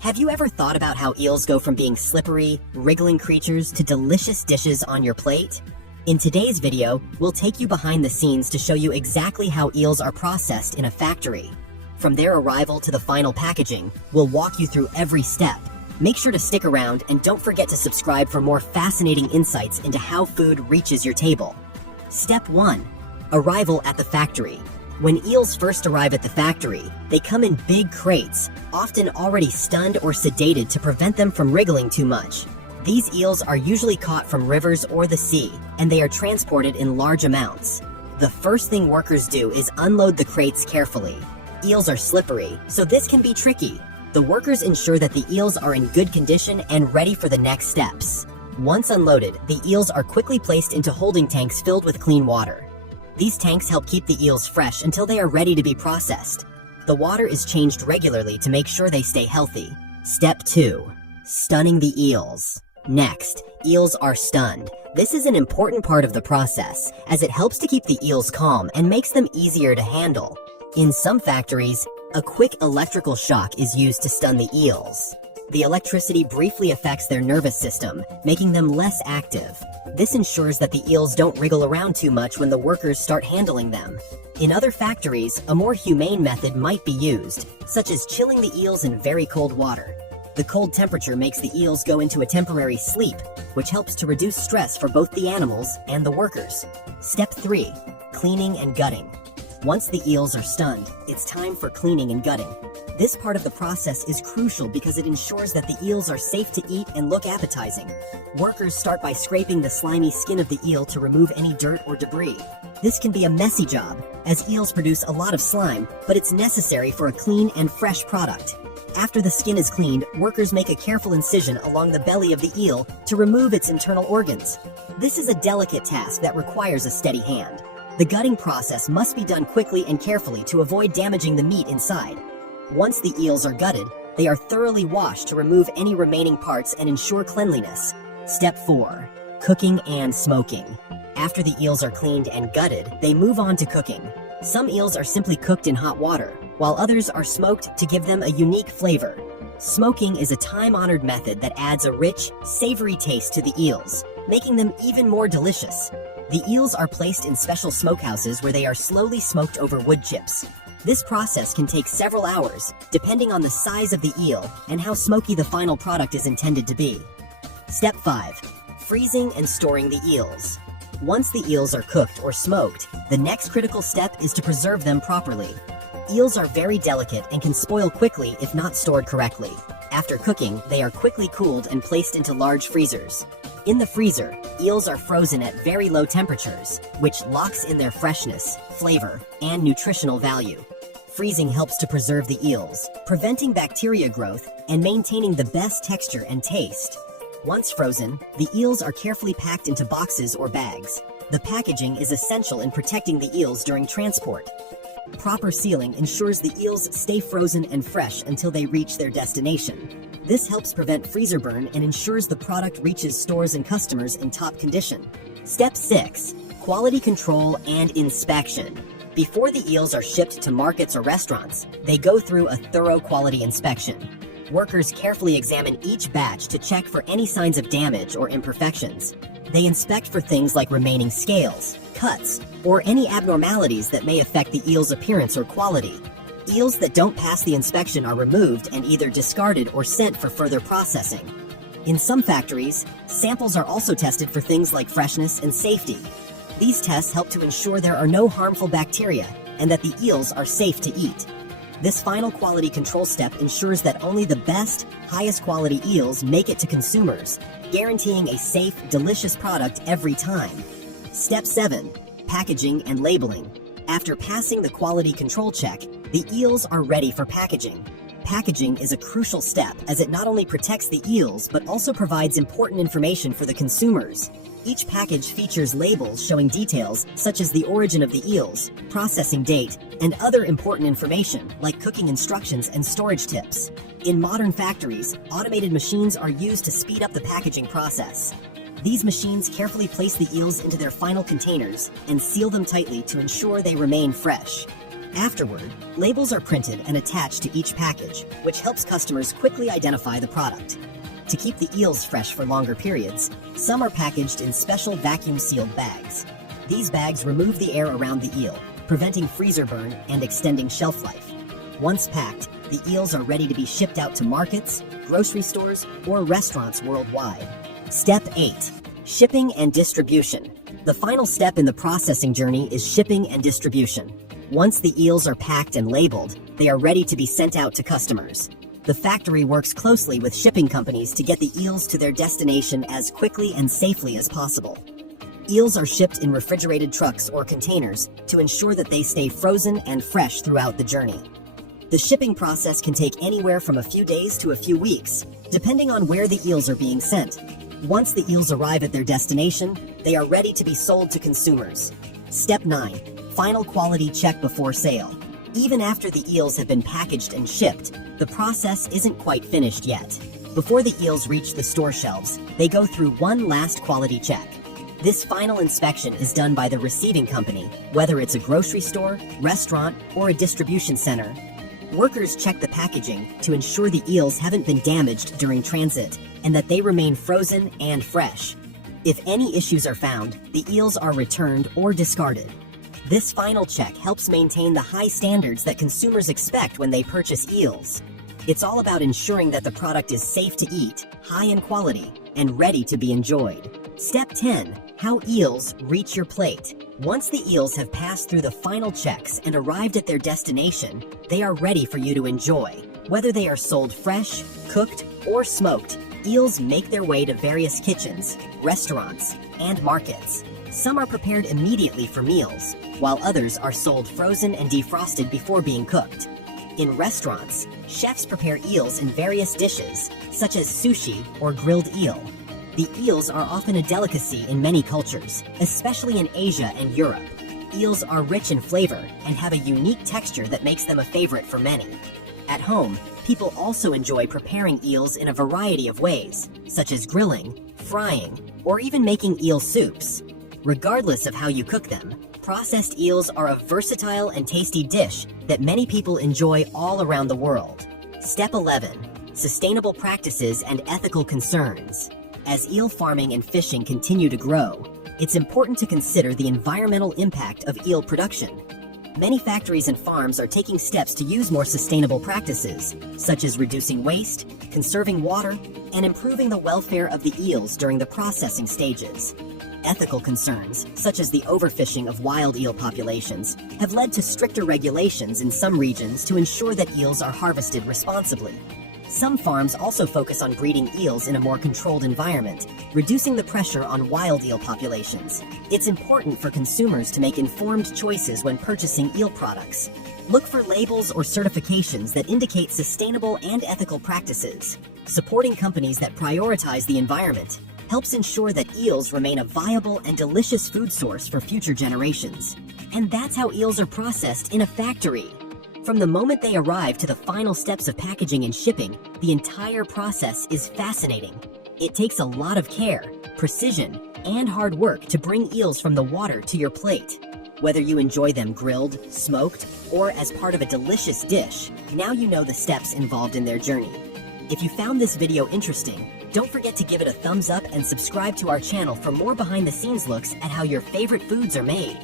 Have you ever thought about how eels go from being slippery, wriggling creatures to delicious dishes on your plate? In today's video, we'll take you behind the scenes to show you exactly how eels are processed in a factory. From their arrival to the final packaging, we'll walk you through every step. Make sure to stick around and don't forget to subscribe for more fascinating insights into how food reaches your table. Step 1. Arrival at the factory. When eels first arrive at the factory, they come in big crates, often already stunned or sedated to prevent them from wriggling too much. These eels are usually caught from rivers or the sea, and they are transported in large amounts. The first thing workers do is unload the crates carefully. Eels are slippery, so this can be tricky. The workers ensure that the eels are in good condition and ready for the next steps. Once unloaded, the eels are quickly placed into holding tanks filled with clean water. These tanks help keep the eels fresh until they are ready to be processed. The water is changed regularly to make sure they stay healthy. Step 2. Stunning the eels. Next, eels are stunned. This is an important part of the process, as it helps to keep the eels calm and makes them easier to handle. In some factories, a quick electrical shock is used to stun the eels. The electricity briefly affects their nervous system, making them less active. This ensures that the eels don't wriggle around too much when the workers start handling them. In other factories, a more humane method might be used, such as chilling the eels in very cold water. The cold temperature makes the eels go into a temporary sleep, which helps to reduce stress for both the animals and the workers. Step 3. Cleaning and gutting. Once the eels are stunned, it's time for cleaning and gutting. This part of the process is crucial because it ensures that the eels are safe to eat and look appetizing. Workers start by scraping the slimy skin of the eel to remove any dirt or debris. This can be a messy job, as eels produce a lot of slime, but it's necessary for a clean and fresh product. After the skin is cleaned, workers make a careful incision along the belly of the eel to remove its internal organs. This is a delicate task that requires a steady hand. The gutting process must be done quickly and carefully to avoid damaging the meat inside. Once the eels are gutted, they are thoroughly washed to remove any remaining parts and ensure cleanliness. Step 4. Cooking and smoking. After the eels are cleaned and gutted, they move on to cooking. Some eels are simply cooked in hot water, while others are smoked to give them a unique flavor. Smoking is a time-honored method that adds a rich, savory taste to the eels, making them even more delicious. The eels are placed in special smokehouses where they are slowly smoked over wood chips. This process can take several hours, depending on the size of the eel and how smoky the final product is intended to be. Step 5. Freezing and storing the eels. Once the eels are cooked or smoked, the next critical step is to preserve them properly. Eels are very delicate and can spoil quickly if not stored correctly. After cooking, they are quickly cooled and placed into large freezers. In the freezer, eels are frozen at very low temperatures, which locks in their freshness, flavor, and nutritional value. Freezing helps to preserve the eels, preventing bacteria growth and maintaining the best texture and taste. Once frozen, the eels are carefully packed into boxes or bags. The packaging is essential in protecting the eels during transport. Proper sealing ensures the eels stay frozen and fresh until they reach their destination. This helps prevent freezer burn and ensures the product reaches stores and customers in top condition. Step 6. Quality control and inspection. Before the eels are shipped to markets or restaurants, they go through a thorough quality inspection. Workers carefully examine each batch to check for any signs of damage or imperfections. They inspect for things like remaining scales, cuts, or any abnormalities that may affect the eel's appearance or quality. Eels that don't pass the inspection are removed and either discarded or sent for further processing. In some factories, samples are also tested for things like freshness and safety. These tests help to ensure there are no harmful bacteria and that the eels are safe to eat. This final quality control step ensures that only the best, highest quality eels make it to consumers, guaranteeing a safe, delicious product every time. Step 7. Packaging and labeling. After passing the quality control check, the eels are ready for packaging. Packaging is a crucial step as it not only protects the eels but also provides important information for the consumers. Each package features labels showing details such as the origin of the eels, processing date, and other important information like cooking instructions and storage tips. In modern factories, automated machines are used to speed up the packaging process. These machines carefully place the eels into their final containers and seal them tightly to ensure they remain fresh. Afterward, labels are printed and attached to each package, which helps customers quickly identify the product. To keep the eels fresh for longer periods, some are packaged in special vacuum-sealed bags. These bags remove the air around the eel, preventing freezer burn and extending shelf life. Once packed, the eels are ready to be shipped out to markets, grocery stores, or restaurants worldwide. Step 8. Shipping and distribution. The final step in the processing journey is shipping and distribution. Once the eels are packed and labeled, they are ready to be sent out to customers. The factory works closely with shipping companies to get the eels to their destination as quickly and safely as possible. Eels are shipped in refrigerated trucks or containers to ensure that they stay frozen and fresh throughout the journey. The shipping process can take anywhere from a few days to a few weeks, depending on where the eels are being sent. Once the eels arrive at their destination, they are ready to be sold to consumers. Step 9. Final quality check before sale. Even after the eels have been packaged and shipped, the process isn't quite finished yet. Before the eels reach the store shelves, they go through one last quality check. This final inspection is done by the receiving company, whether it's a grocery store, restaurant, or a distribution center. Workers check the packaging to ensure the eels haven't been damaged during transit and that they remain frozen and fresh. If any issues are found, the eels are returned or discarded. This final check helps maintain the high standards that consumers expect when they purchase eels. It's all about ensuring that the product is safe to eat, high in quality, and ready to be enjoyed. Step 10. How eels reach your plate. Once the eels have passed through the final checks and arrived at their destination, they are ready for you to enjoy. Whether they are sold fresh, cooked, or smoked, eels make their way to various kitchens, restaurants, and markets. Some are prepared immediately for meals, while others are sold frozen and defrosted before being cooked. In restaurants, chefs prepare eels in various dishes, such as sushi or grilled eel. The eels are often a delicacy in many cultures, especially in Asia and Europe. Eels are rich in flavor and have a unique texture that makes them a favorite for many. At home, people also enjoy preparing eels in a variety of ways, such as grilling, frying, or even making eel soups. Regardless of how you cook them, processed eels are a versatile and tasty dish that many people enjoy all around the world. Step 11. Sustainable practices and ethical concerns. As eel farming and fishing continue to grow, it's important to consider the environmental impact of eel production. Many factories and farms are taking steps to use more sustainable practices, such as reducing waste, conserving water, and improving the welfare of the eels during the processing stages. Ethical concerns, such as the overfishing of wild eel populations, have led to stricter regulations in some regions to ensure that eels are harvested responsibly. Some farms also focus on breeding eels in a more controlled environment, reducing the pressure on wild eel populations. It's important for consumers to make informed choices when purchasing eel products. Look for labels or certifications that indicate sustainable and ethical practices. Supporting companies that prioritize the environment helps ensure that eels remain a viable and delicious food source for future generations. And that's how eels are processed in a factory. From the moment they arrive to the final steps of packaging and shipping, the entire process is fascinating. It takes a lot of care, precision, and hard work to bring eels from the water to your plate. Whether you enjoy them grilled, smoked, or as part of a delicious dish, now you know the steps involved in their journey. If you found this video interesting, don't forget to give it a thumbs up and subscribe to our channel for more behind-the-scenes looks at how your favorite foods are made.